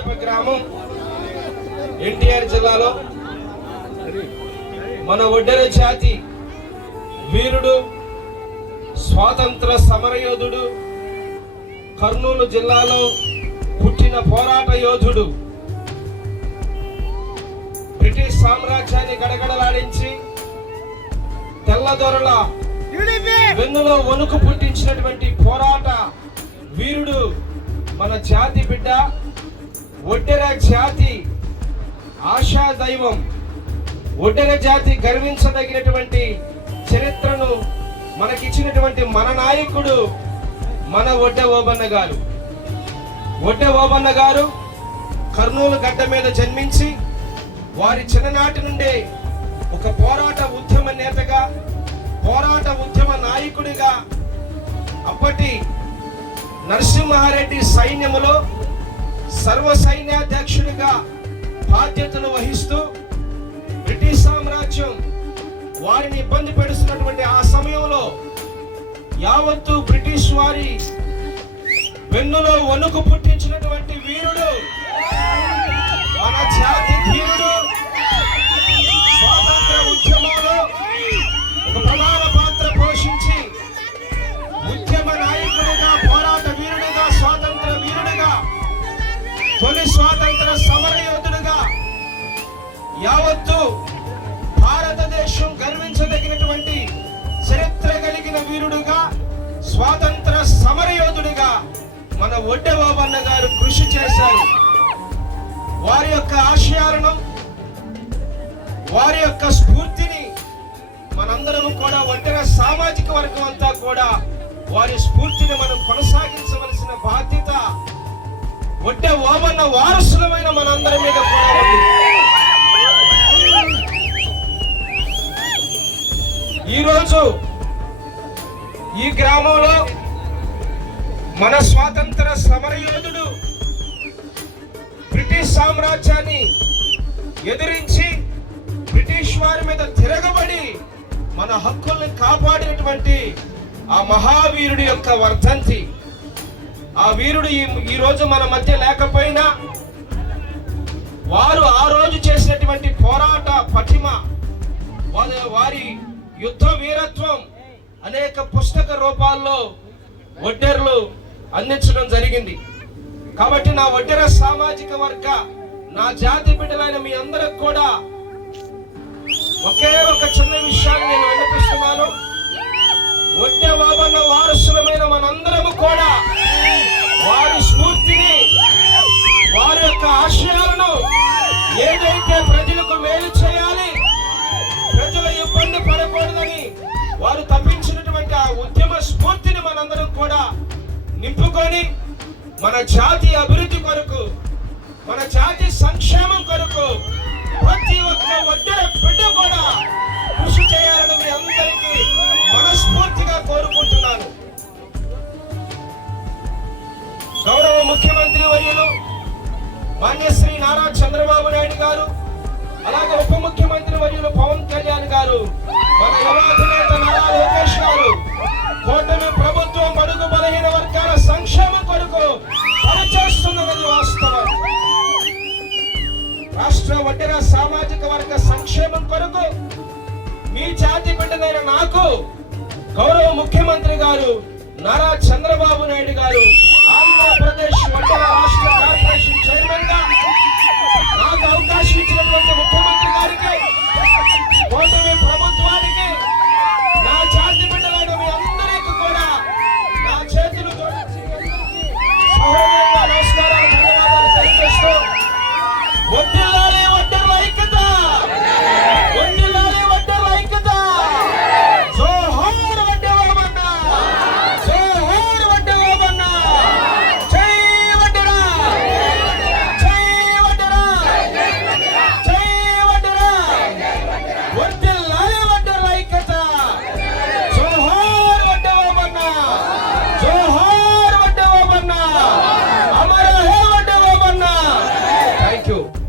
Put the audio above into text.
తాడికడప గ్రామం ఎన్టీఆర్ జిల్లాలో మన ఒడ్డెర జాతి వీరుడు, స్వాతంత్ర సమరయోధుడు, కర్నూలు జిల్లాలో పుట్టిన పోరాట యోధుడు, బ్రిటిష్ సామ్రాజ్యాన్ని గడగడలాడించి తెల్లదొరల వెన్నులో వణుకు పుట్టించినటువంటి పోరాట వీరుడు మన జాతి బిడ్డ, ఒడ్డెర జాతి ఆశా దైవం, ఒడ్డెర జాతి గర్వించదగినటువంటి చరిత్రను మనకిచ్చినటువంటి మన నాయకుడు మన ఒడ్డె ఓబన్న గారు. ఒడ్డె ఓబన్న గారు కర్నూలు గడ్డ మీద జన్మించి వారి చిన్ననాటి నుండే ఒక పోరాట ఉద్యమ నేతగా, పోరాట ఉద్యమ నాయకుడిగా, అప్పటి నరసింహారెడ్డి సైన్యములో సర్వ సైన్యాధ్యక్షుడిగా బాధ్యతలు వహిస్తూ బ్రిటిష్ సామ్రాజ్యం వారిని ఇబ్బంది పెడుతున్నటువంటి ఆ సమయంలో యావత్తు బ్రిటిష్ వారి వెన్నులో వణుకు పుట్టించినటువంటి వీరుడు, మన జాతి ధీరుడు, స్వాతంత్ర ఉద్యమంలో ఒక ప్రధాన పాత్ర పోషించి ఉద్యమ నాయకుడిగా, పోరాట వీరుడిగా, స్వాతంత్ర వీరుడిగా, తొలి స్వాతంత్ర సమరయోధుడిగా యావత్తు భారతదేశం గర్వించదగినటువంటి చరిత్ర కలిగిన వీరుడుగా, స్వాతంత్ర సమరయోధుడిగా మన ఒడ్డె ఓబన్న గారు కృషి చేశారు. వారి యొక్క ఆశయాలను, వారి యొక్క స్ఫూర్తిని మనందరం కూడా ఒడ్డెర సామాజిక వర్గం అంతా కూడా వారి స్ఫూర్తిని మనం కొనసాగించవలసిన బాధ్యత ఒడ్డె ఓబన్న వారసులమైన మనందరి మీద కూడా ఉంది. ఈరోజు ఈ గ్రామంలో మన స్వాతంత్ర సమరయోధుడు బ్రిటిష్ సామ్రాజ్యాన్ని ఎదిరించి బ్రిటిష్ వారి మీద తిరగబడి మన హక్కుల్ని కాపాడినటువంటి ఆ మహావీరుడి యొక్క వర్ధంతి. ఆ వీరుడు ఈ రోజు మన మధ్య లేకపోయినా వారు ఆ రోజు చేసినటువంటి పోరాట పటిమ, వారి యుద్ధ వీరత్వం అనేక పుస్తక రూపాల్లో ఒడ్డెర్లు అందించడం జరిగింది. కాబట్టి నా ఒడ్డెర సామాజిక వర్గ, నా జాతి బిడ్డలైన మీ అందరికి కూడా ఒకే ఒక చిన్న విషయాన్ని నేను వినిపిస్తున్నాను. ఒడ్డె ఓబన్న వారసులమైన మనందరము కూడా వారి స్ఫూర్తిని, వారి యొక్క ఆశయాలను, ఏదైతే ప్రజలకు మేలు చేయాలి, ప్రజల ఇబ్బంది పడకూడదని వారు తప్పించినటువంటి ఆ ఉద్యమ స్ఫూర్తిని మనందరం కూడా నింపుకొని మన జాతి అభివృద్ధి కొరకు, మన జాతి సంక్షేమం కొరకు ప్రతి ఒక్క ఒడ్డెర బిడ్డ కూడా కృషి చేయాలని మీ అందరికీ మనస్ఫూర్తిగా కోరుకుంటున్నాను. గౌరవ ముఖ్యమంత్రి వర్యులు మాన్యశ్రీ నారా చంద్రబాబు నాయుడు గారు, అలాగే ఉప ముఖ్యమంత్రి వర్యులు పవన్ కళ్యాణ్ గారు, మన యువనేత నారా లోకేష్ గారు, కూటమి ప్రభుత్వం బడుగు బలహీన వర్గాల సంక్షేమం కొరకు పనిచేస్తున్నది వాస్తవం. రాష్ట్ర ఒడ్డెర సామాజిక వర్గ సంక్షేమం కొరకు మీ జాతి బిడ్డనైన నాకు గౌరవ ముఖ్యమంత్రి గారు నారా చంద్రబాబు నాయుడు గారు, ఆంధ్రప్రదేశ్ ఒడ్డెర రాష్ట్ర కార్పొరేషన్